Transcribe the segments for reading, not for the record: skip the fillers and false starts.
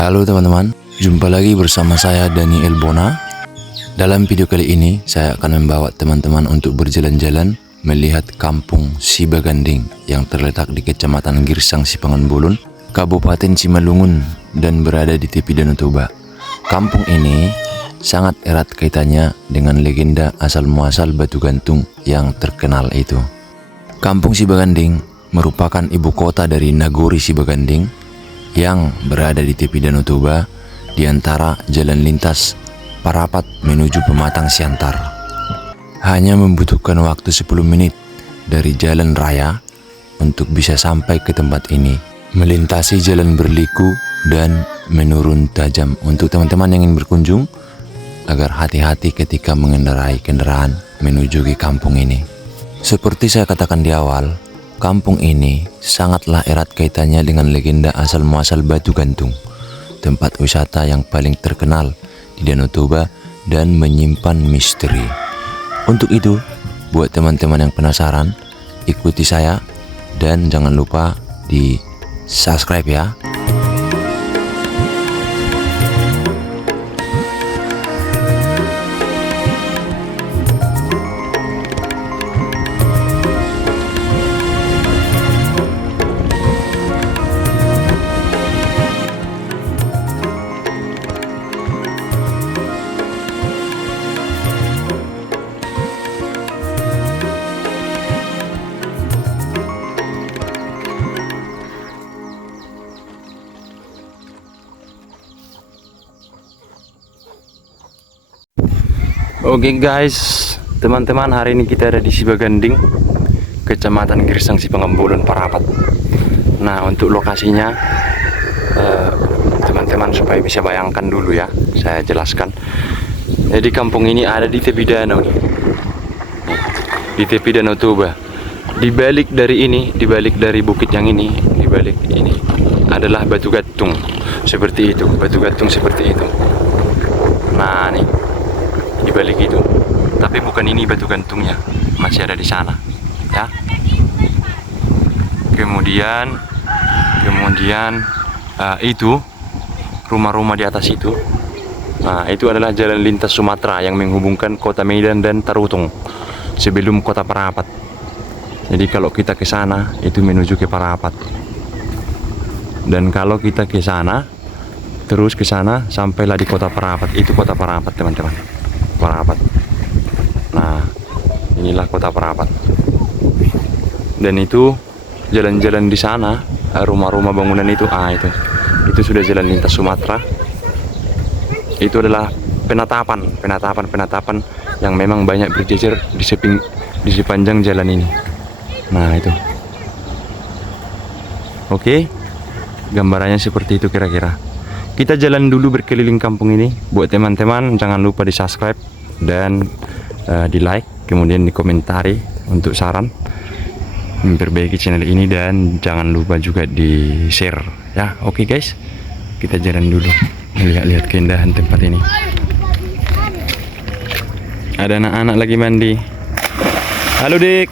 Halo teman-teman, jumpa lagi bersama saya Daniel Bona. Dalam video kali ini saya akan membawa teman-teman untuk berjalan-jalan melihat kampung Sibaganding yang terletak di Kecamatan Girsang Sipangan Bolon, Kabupaten Simalungun dan berada di tepi Danau Toba. Kampung ini sangat erat kaitannya dengan legenda asal-muasal batu gantung yang terkenal itu. Kampung Sibaganding merupakan ibu kota dari Nagori Sibaganding yang berada di tepi Danau Toba di antara jalan lintas Parapat menuju Pematang Siantar. Hanya membutuhkan waktu 10 menit dari jalan raya untuk bisa sampai ke tempat ini, melintasi jalan berliku dan menurun tajam. Untuk teman-teman yang ingin berkunjung, agar hati-hati ketika mengendarai kendaraan menuju ke kampung ini. Seperti saya katakan di awal, kampung ini sangatlah erat kaitannya dengan legenda asal-muasal batu gantung, tempat wisata yang paling terkenal di Danau Toba dan menyimpan misteri. Untuk itu, buat teman-teman yang penasaran, ikuti saya dan jangan lupa di subscribe ya. Oke guys, teman-teman, hari ini kita ada di Sibaganding, Kecamatan Girsang Sipangan Bolon, Parapat. Nah, untuk lokasinya teman-teman supaya bisa bayangkan dulu ya, saya jelaskan. Jadi kampung ini ada di tepi danau nih. Di tepi Danau Toba. Di balik dari ini, di balik dari bukit yang ini, di balik ini adalah batu gantung seperti itu, batu gantung seperti itu. Nah, nih di balik itu, tapi bukan ini batu gantungnya, masih ada di sana ya. Kemudian itu rumah-rumah di atas itu. Nah, itu adalah jalan lintas Sumatera yang menghubungkan kota Medan dan Tarutung sebelum kota Parapat. Jadi kalau kita ke sana itu menuju ke Parapat, dan kalau kita ke sana terus ke sana sampailah di kota Parapat. Itu kota Parapat teman-teman, Parapat. Nah, inilah kota Parapat. Dan itu jalan-jalan di sana, rumah-rumah bangunan itu, itu sudah jalan lintas Sumatera. Itu adalah penatapan yang memang banyak berjejer di sepanjang jalan ini. Nah, itu. Oke. Gambarannya seperti itu kira-kira. Kita jalan dulu berkeliling kampung ini. Buat teman-teman jangan lupa di subscribe dan di like, kemudian di komentari untuk saran memperbaiki channel ini, dan jangan lupa juga di share ya. Oke guys, kita jalan dulu lihat-lihat keindahan tempat ini. Ada anak-anak lagi mandi. Halo dik.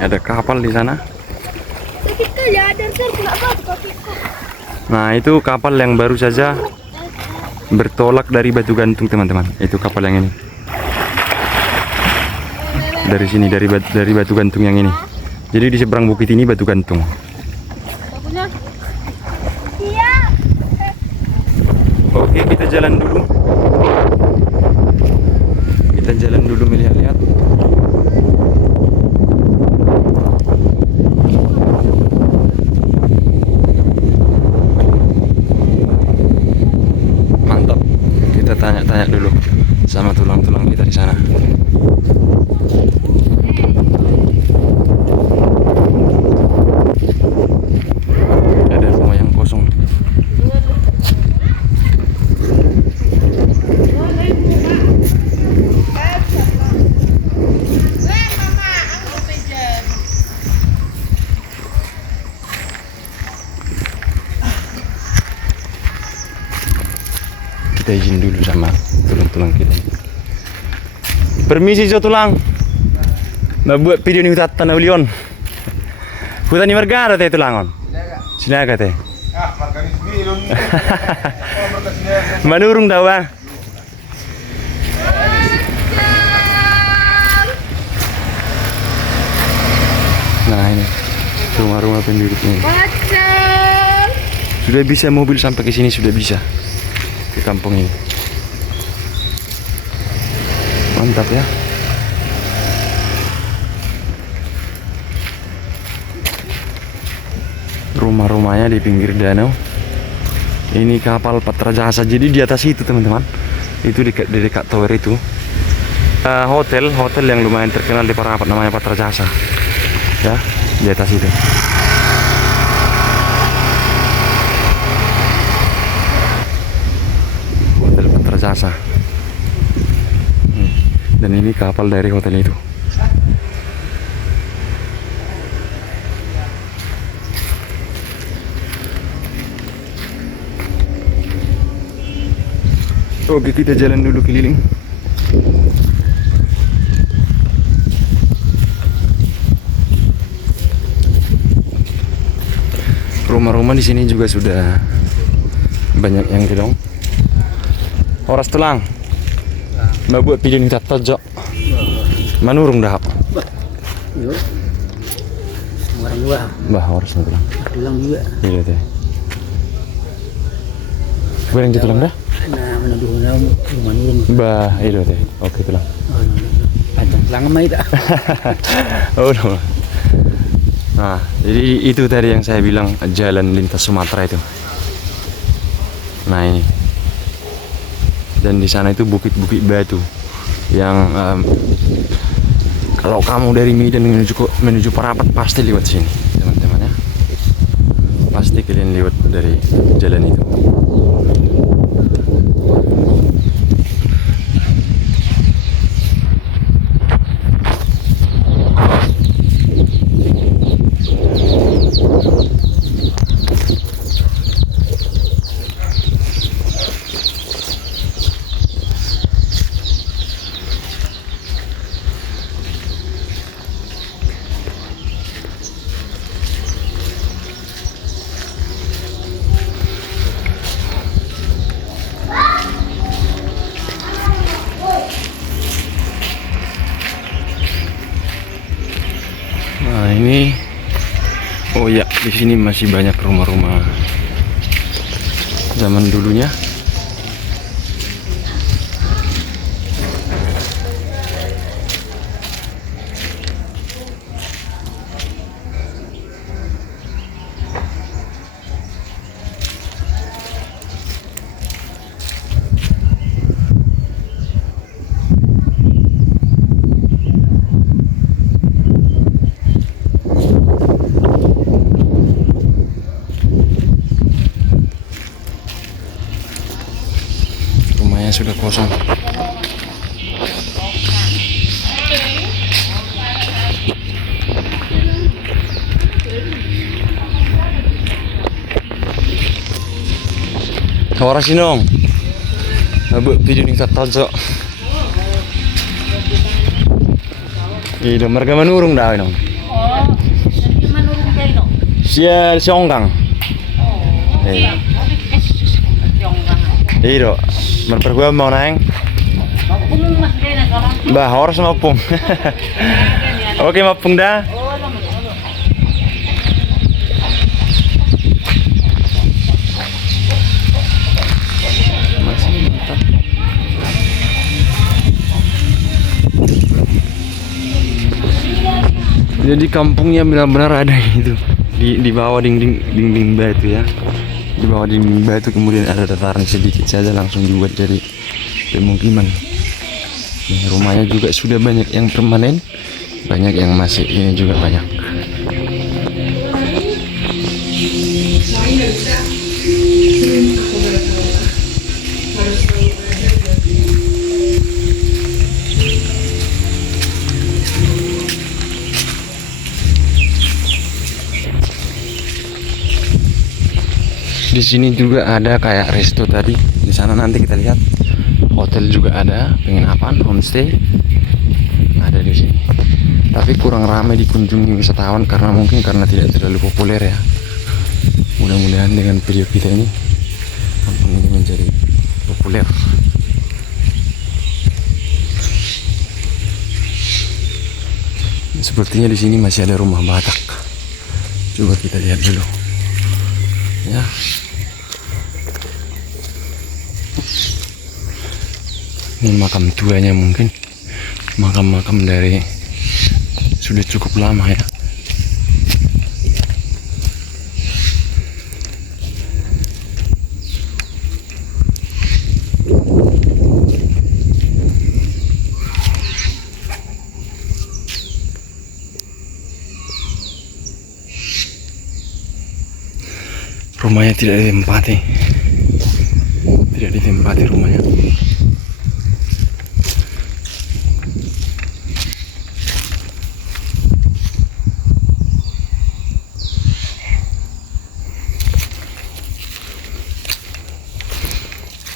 Ada kapal di sana. Nah, itu kapal yang baru saja bertolak dari batu gantung teman-teman. Itu kapal yang ini. Dari sini, dari batu gantung yang ini. Jadi di seberang bukit ini batu gantung. Oke, kita jalan dulu. Kita jalan dulu melihat-lihat. Tanya-tanya dulu sama tulang-tulang kita di sana. Ada rumah yang kosong. Kita izin dulu sama tulang-tulang kita. Permisi Jo tulang. Mau buat video ni hutan tanah ulion. Hutan ni marga ada teh tulangon. Sinaga teh. Ah, marga ni sendiri. Manurung dah bang. Nah ini rumah-rumah penduduk ini. Sudah bisa mobil sampai ke sini, sudah bisa ke kampung ini. Mantap ya. Rumah-rumahnya di pinggir danau. Ini kapal Patra Jasa. Jadi di atas itu teman-teman. Itu di dekat tower itu. Hotel yang lumayan terkenal di Parapat namanya Patra Jasa. Ya, di atas itu. Hotel Patra Jasa. Dan ini kapal dari hotel itu. Oke, kita jalan dulu keliling. Rumah-rumah di sini juga sudah banyak yang gedong. Horas tulang. Mbak buat video ni tak tojok. Manurung dah. Yo. Orang dua. Bah horas tulang. Tulang juga. Iya teh. Barang tulang dah? Nah, menuduh rumah nurung. Bah, iya teh. Oke tulang. Panjang tulang mah itu. Oh no. Nah, jadi itu tadi yang saya bilang jalan lintas Sumatera itu. Nah ini. Dan di sana itu bukit-bukit batu yang kalau kamu dari Medan menuju Parapat pasti lewat sini, teman-teman ya. Pasti kalian lewat dari jalan itu. Nah ini, oh ya, di sini masih banyak rumah-rumah zaman dulunya. Sudah kosong. Horas sinong. Abu video ni tak tahu. Ini mereka menurung dah nong. Oh, jadi menurung dari no. Sia sionggang. Oh, iya. Iyo, merpergua mau nang. Mapung mas dia nak orang. Bah, horas mapung. Oke, mapung dah. Oh, lama. Masih mantap. Jadi kampungnya benar-benar ada itu di bawah dinding batu ya. Di bawah dinding batu kemudian ada dataran sedikit saja langsung dibuat dari pemukiman. Nah, rumahnya juga sudah banyak yang permanen, banyak yang masih ini juga banyak. Di sini juga ada kayak resto tadi. Di sana nanti kita lihat. Hotel juga ada, penginapan, homestay. ada di sini. Tapi kurang ramai dikunjungi wisatawan karena mungkin karena tidak terlalu populer ya. Mudah-mudahan dengan video kita ini kampung ini menjadi populer. Sepertinya di sini masih ada rumah Batak. Coba kita lihat dulu. Ya. Ini makam tuanya mungkin. Makam-makam dari sudah cukup lama ya. Rumahnya tidak ditempati. Tidak ditempati rumahnya.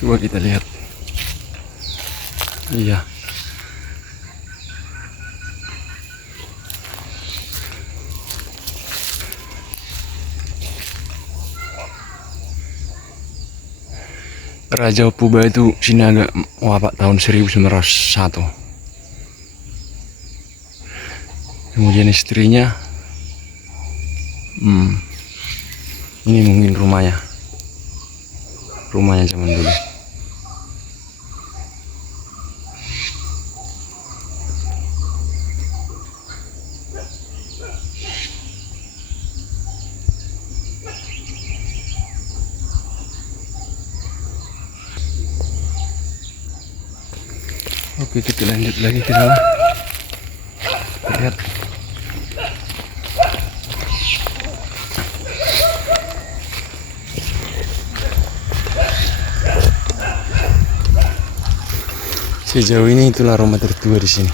Coba kita lihat. Iya. Raja Puba itu Sinaga wafat tahun 1901. Kemudian istrinya ini mungkin rumahnya zaman dulu. Oke, kita lanjut lagi ke sana. Kita lihat. Sejauh ini itulah rumah tertua di sini.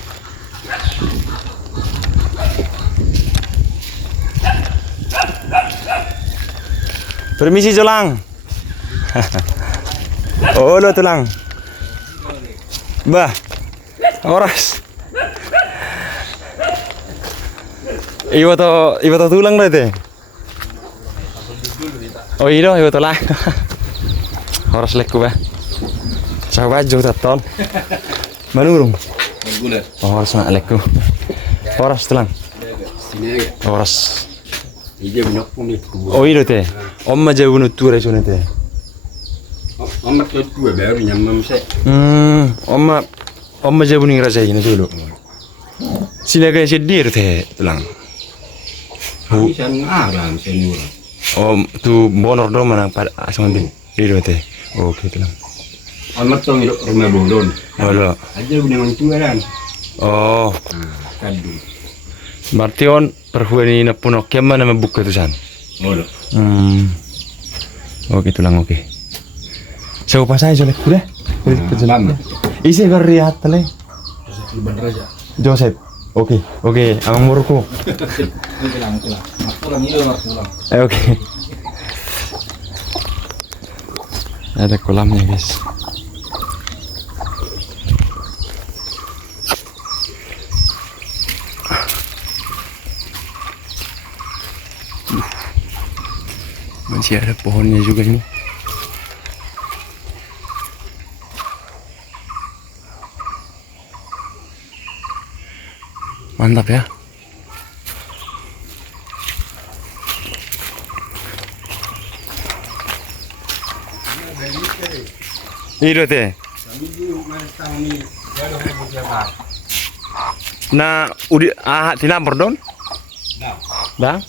Permisi Jolang. Oh, lo tulang. Bah. Oras. Iwo to tulang berarti. Oh iya, iwo to lah. Oras lekku bah. Sahabat jauh taton. Manurung. Oh, oras nak lekku. Oras tulang. Oras. Oh iya teh. Omma jauh nutur aja teh. Omma tuh baru nyamam sih. Omma jauh nih rasain dulu. Sini kayak sedih teh tulang. Bisa ngarang senior. Oh, tu bonor dong mana pada asal bin. Iya teh. Oke tulang. Omma tuh rumah boron. Halo. Aja udah mantua kan. Oh. Kadu. Berarti on perhuani na punok kemana membuka tusan. Oh. Oke tulang oke. Siapa saya jelek udah? Lama. Isi kerja tele. Bener aja. Joseph. Oke. Amang muruku. Pulang ini pulang. Oke. Ada kolamnya guys. Masih ada pohonnya juga ini. Mantap ya. Iya teh. Nah, udah tinapor don? Dah.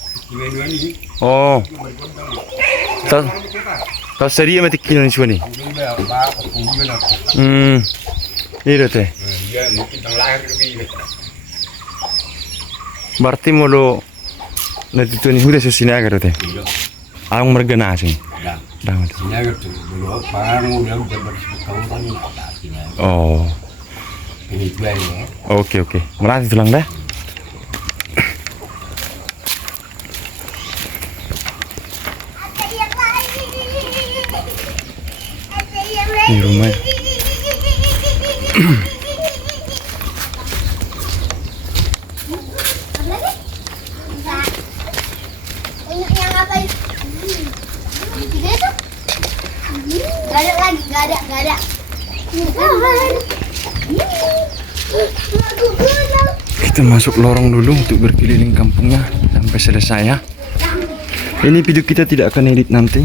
Oh. Tahu sedia mati kilan suani. Iya teh. Berarti mulu nanti tuh nih udah susini agar teh. Ang mergana sih. Dah. Sini aja tuh. Dulu parang udah bersekau kan. Oh. Ini juga ya. Oke. Melatih tulang dah. Ini rumah. Kita masuk lorong dulu untuk berkeliling kampungnya sampai selesai ya. Ini video kita tidak akan edit nanti,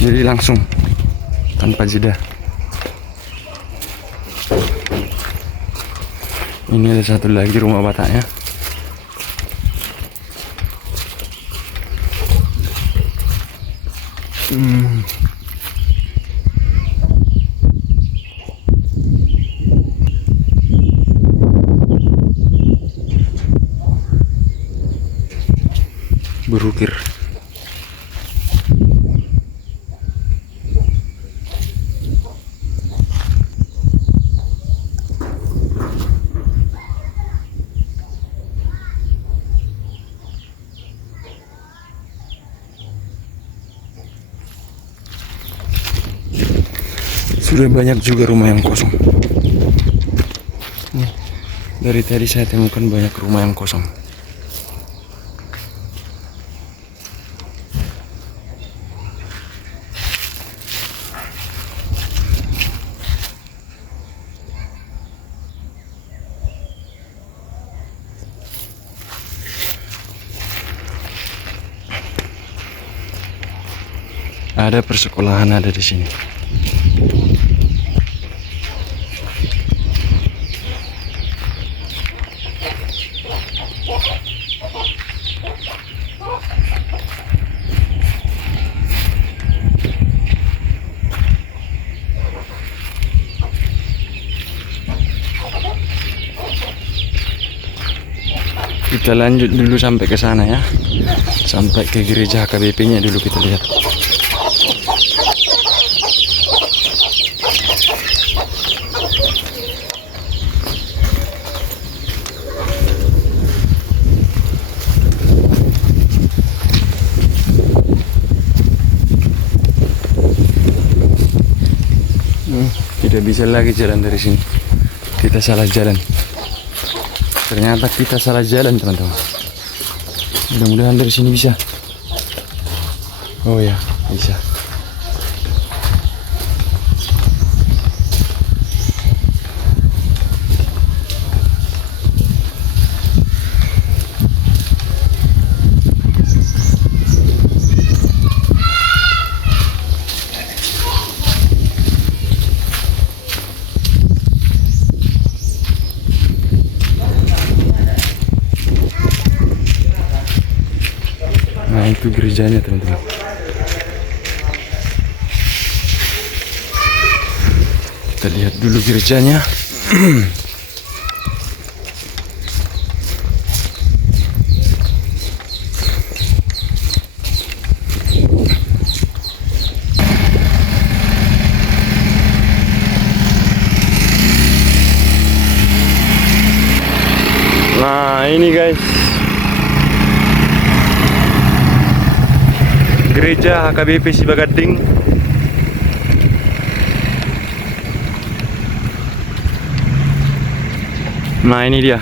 jadi langsung tanpa jeda. Ini ada satu lagi rumah Bataknya. Berukir. Sudah banyak juga rumah yang kosong. Nih, dari tadi saya temukan banyak rumah yang kosong. Ada persekolahan ada di sini. Kita lanjut dulu sampai ke sana ya. Sampai ke gereja HKBP-nya dulu kita lihat. Tidak bisa lagi jalan dari sini. Kita salah jalan. Ternyata kita salah jalan, teman-teman. Mudah-mudahan dari sini bisa. Oh ya, bisa. Nah, itu gerejanya, teman-teman. Kita lihat dulu gerejanya. Nah, ini guys, gereja HKBP Sibagading. Nah, ini dia.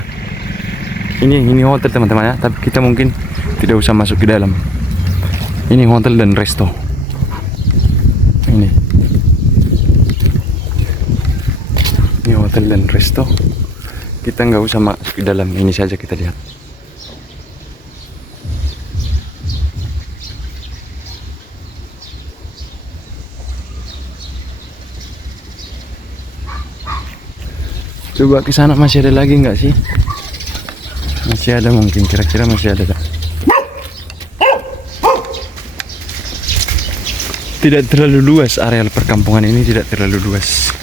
Ini hotel, teman-teman ya, tapi kita mungkin tidak usah masuk ke dalam. Ini hotel dan resto. Ini hotel dan resto. Kita nggak usah masuk ke dalam, ini saja kita lihat. Coba ke sana masih ada lagi nggak sih? Masih ada mungkin, kira-kira masih ada. Tidak terlalu luas areal perkampungan ini, tidak terlalu luas.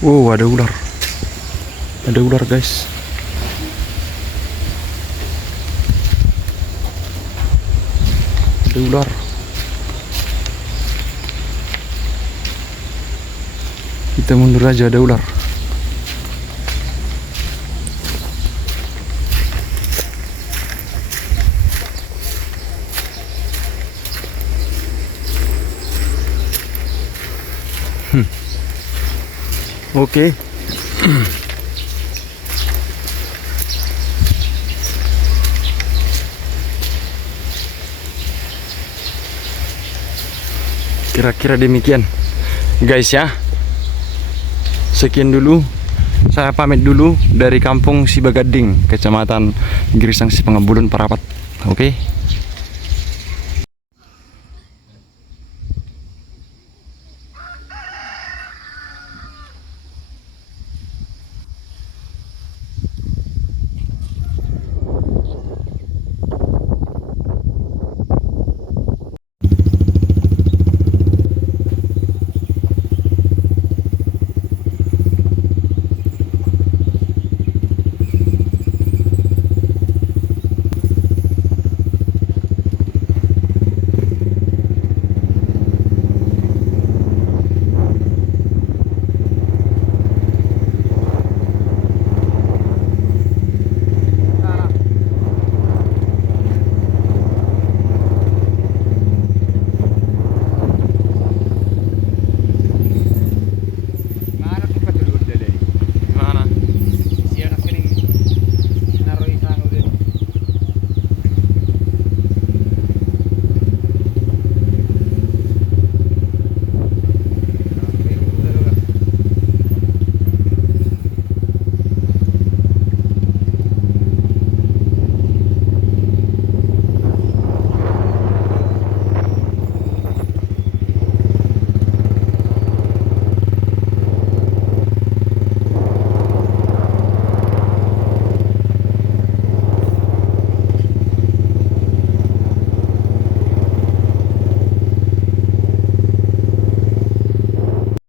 Wow, ada ular. Ada ular, guys. Ada ular. Kita mundur aja, ada ular. Oke. Kira-kira demikian guys ya. Sekian dulu, saya pamit dulu dari kampung Sibagading, Kecamatan Girisang Sipangabulun, Parapat. Oke.